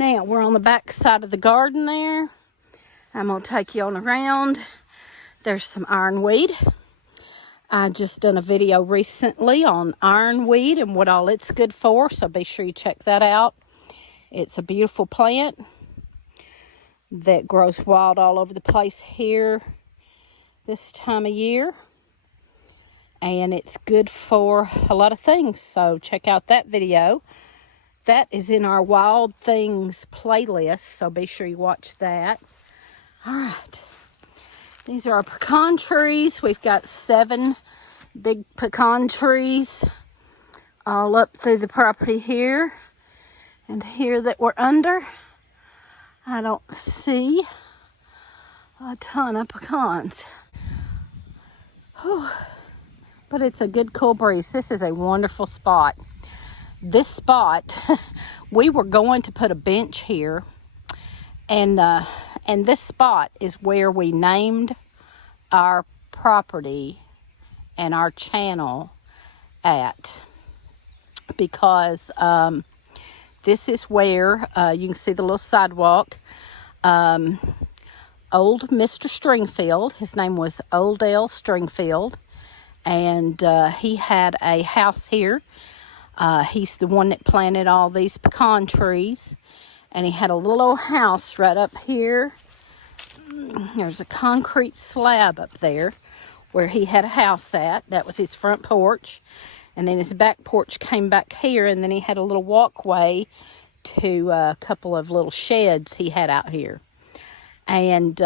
Now we're on the back side of the garden there. I'm going to take you on around. There's some ironweed. I just done a video recently on ironweed and what all it's good for, so be sure you check that out. It's a beautiful plant that grows wild all over the place here this time of year. And it's good for a lot of things, so check out that video. That is in our Wild Things playlist, so be sure you watch that. All right, these are our pecan trees. We've got 7 big pecan trees all up through the property here. And here that we're under, I don't see a ton of pecans. Whew. But it's a good cool breeze. This is a wonderful spot. This spot, we were going to put a bench here, and this spot is where we named our property and our channel at, because this is where you can see the little sidewalk. Old Mr. Stringfield, his name was Old Dale Stringfield, and he had a house here. He's the one that planted all these pecan trees, and he had a little old house right up here. There's a concrete slab up there where he had a house at. That was his front porch, and then his back porch came back here, and then he had a little walkway to a couple of little sheds he had out here. And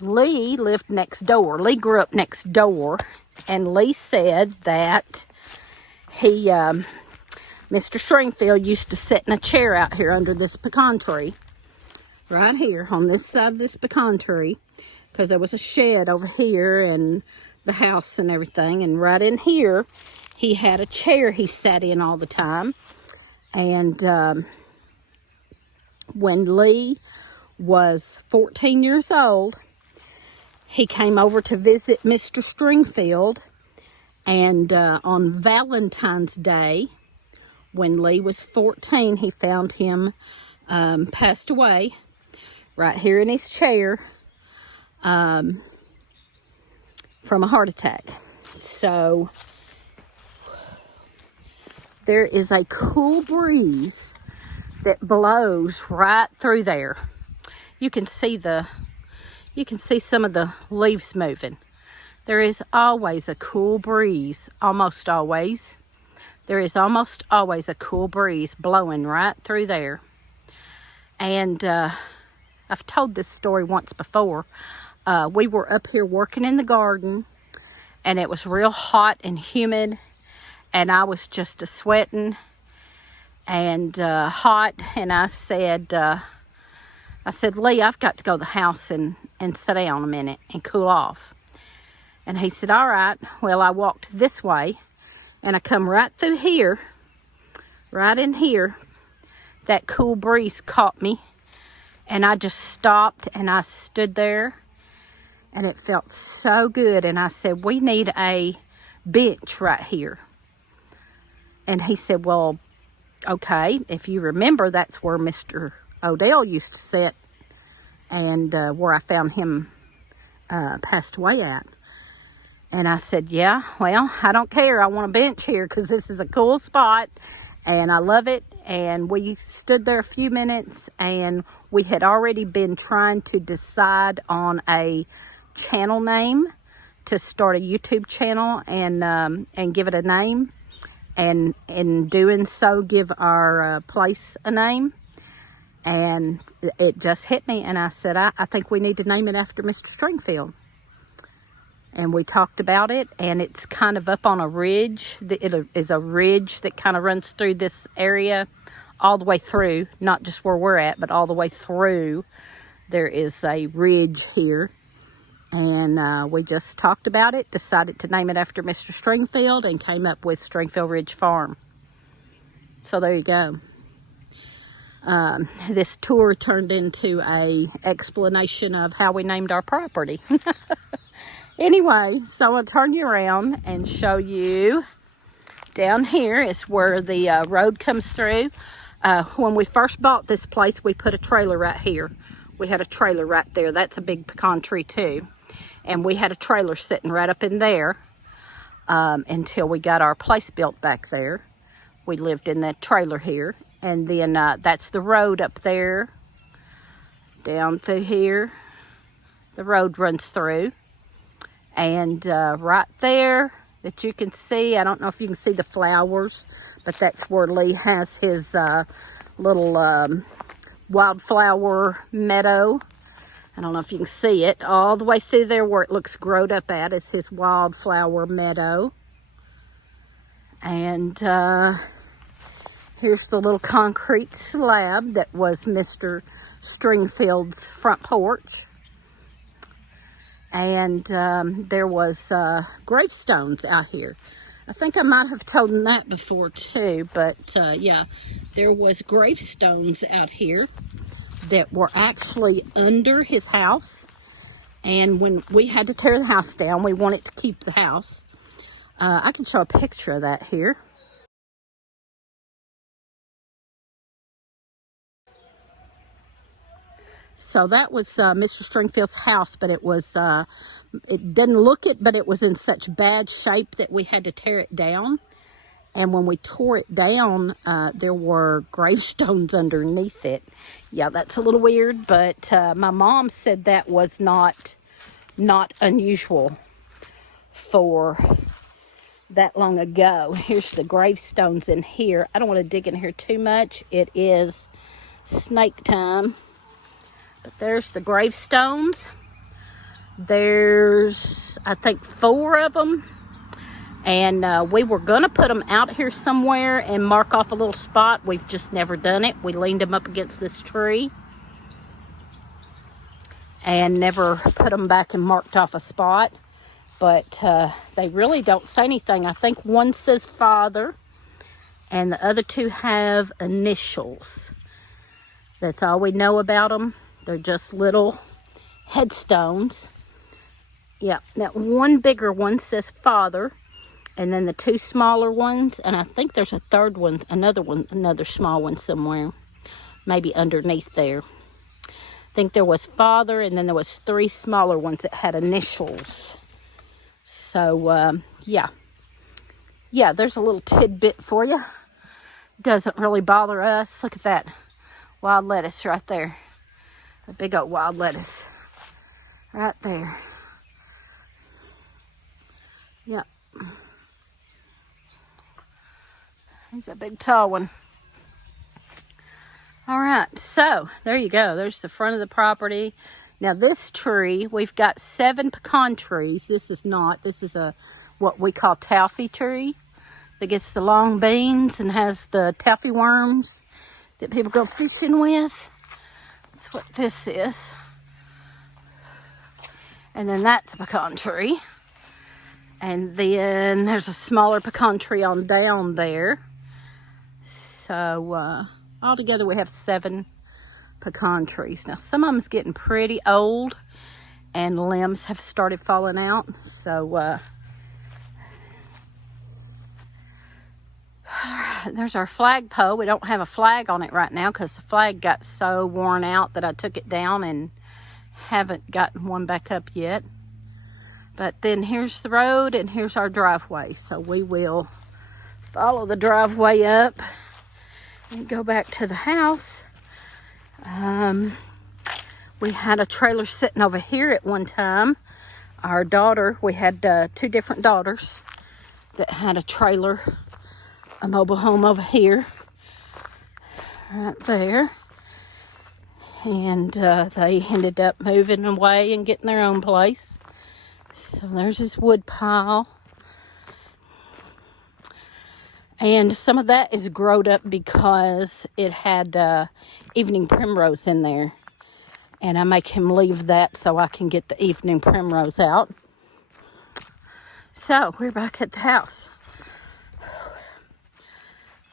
Lee lived next door. Lee grew up next door, and Lee said that he, Mr. Stringfield used to sit in a chair out here under this pecan tree, right here on this side of this pecan tree, because there was a shed over here and the house and everything, and right in here he had a chair he sat in all the time. And when Lee was 14 years old, he came over to visit Mr. Stringfield, and on Valentine's Day, when Lee was 14, he found him passed away right here in his chair from a heart attack. So there is a cool breeze that blows right through there. You can see some of the leaves moving. There is always a cool breeze, almost always. There is almost always a cool breeze blowing right through there. And I've told this story once before. We were up here working in the garden, and it was real hot and humid, and I was just sweating and hot, and I said, Lee, I've got to go to the house and sit down a minute and cool off. And he said, all right. Well, I walked this way, and I come right through here, right in here. That cool breeze caught me, and I just stopped, and I stood there, and it felt so good. And I said, we need a bench right here. And he said, well, okay, if you remember, that's where Mr. Odell used to sit, and where I found him passed away at. And I said, yeah, well, I don't care. I want a bench here because this is a cool spot, and I love it. And we stood there a few minutes, and we had already been trying to decide on a channel name to start a YouTube channel and give it a name. And in doing so, give our place a name. And it just hit me, and I said, I think we need to name it after Mr. Stringfield. And we talked about it, and it's kind of up on a ridge. It is a ridge that kind of runs through this area all the way through, not just where we're at, but all the way through. There is a ridge here, and we just talked about it, decided to name it after Mr. Stringfield, and came up with Stringfield Ridge Farm. So there you go. This tour turned into a explanation of how we named our property. Anyway, so I'm going to turn you around and show you. Down here is where the road comes through. when we first bought this place, we put a trailer right here. We had a trailer right there. That's a big pecan tree too. And we had a trailer sitting right up in there until we got our place built back there. We lived in that trailer here. And then that's the road up there, down through here. The road runs through. And right there that you can see, I don't know if you can see the flowers, but that's where Lee has his little wildflower meadow. I don't know if you can see it. All the way through there where it looks growed up at is his wildflower meadow. And here's the little concrete slab that was Mr. Stringfield's front porch. And there was gravestones out here. I think I might have told him that before too, but yeah, there was gravestones out here that were actually under his house. And when we had to tear the house down, we wanted to keep the house. I can show a picture of that here. So that was Mr. Stringfield's house, but it was, it didn't look it, but it was in such bad shape that we had to tear it down. And when we tore it down, there were gravestones underneath it. Yeah, that's a little weird, but my mom said that was not unusual for that long ago. Here's the gravestones in here. I don't want to dig in here too much. It is snake time. But there's the gravestones. There's, I think, 4 of them. And we were going to put them out here somewhere and mark off a little spot. We've just never done it. We leaned them up against this tree and never put them back and marked off a spot. But they really don't say anything. I think one says father and the other 2 have initials. That's all we know about them. They're just little headstones. Yeah, that one bigger one says father. And then the 2 smaller ones, and I think there's a third one, another small one somewhere, maybe underneath there. I think there was father, and then there was 3 smaller ones that had initials. So, yeah. Yeah, there's a little tidbit for you. Doesn't really bother us. Look at that wild lettuce right there. The big old wild lettuce right there. Yep. He's a big tall one. All right, so there you go. There's the front of the property. Now this tree, we've got 7 pecan trees. This is a what we call taffy tree that gets the long beans and has the taffy worms that people go fishing with. That's what this is. And then that's a pecan tree. And then there's a smaller pecan tree on down there. So altogether we have 7 pecan trees. Now some of them's getting pretty old and limbs have started falling out. So there's our flagpole. We don't have a flag on it right now because the flag got so worn out that I took it down and haven't gotten one back up yet. But then here's the road and here's our driveway. So we will follow the driveway up and go back to the house. We had a trailer sitting over here at one time. Our daughter, we had 2 different daughters that had a trailer, a mobile home over here, right there. And they ended up moving away and getting their own place. So there's his wood pile. And some of that is growed up because it had evening primrose in there. And I make him leave that so I can get the evening primrose out. So we're back at the house.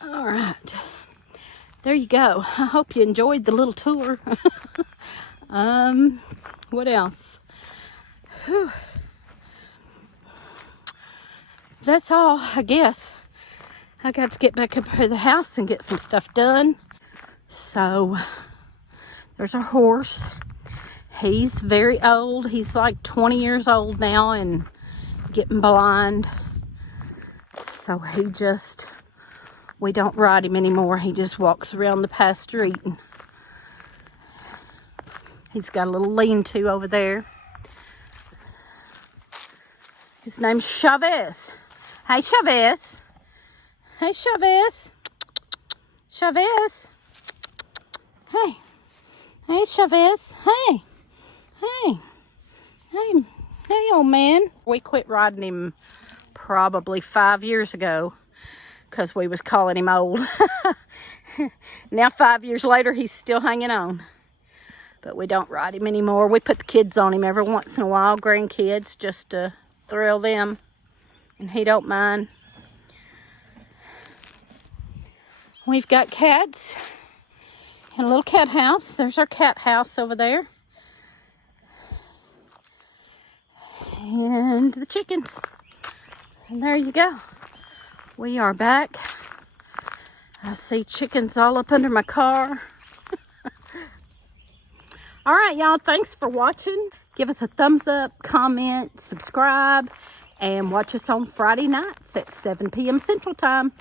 All right. There you go. I hope you enjoyed the little tour. What else? Whew. That's all, I guess. I got to get back up to the house and get some stuff done. So there's our horse. He's very old. He's like 20 years old now and getting blind. So we don't ride him anymore. He just walks around the pasture eating. He's got a little lean-to over there. His name's Chavez. Hey, Chavez. Hey, Chavez. Chavez. Hey. Hey, Chavez. Hey. Hey. Hey. Hey, old man. We quit riding him probably 5 years ago because we was calling him old. Now 5 years later, he's still hanging on. But we don't ride him anymore. We put the kids on him every once in a while, grandkids, just to thrill them. And he don't mind. We've got cats in a little cat house. There's our cat house over there. And the chickens. And there you go. We are back. I see chickens all up under my car. All right, y'all. Thanks for watching. Give us a thumbs up, comment, subscribe, and watch us on Friday nights at 7 p.m. Central Time.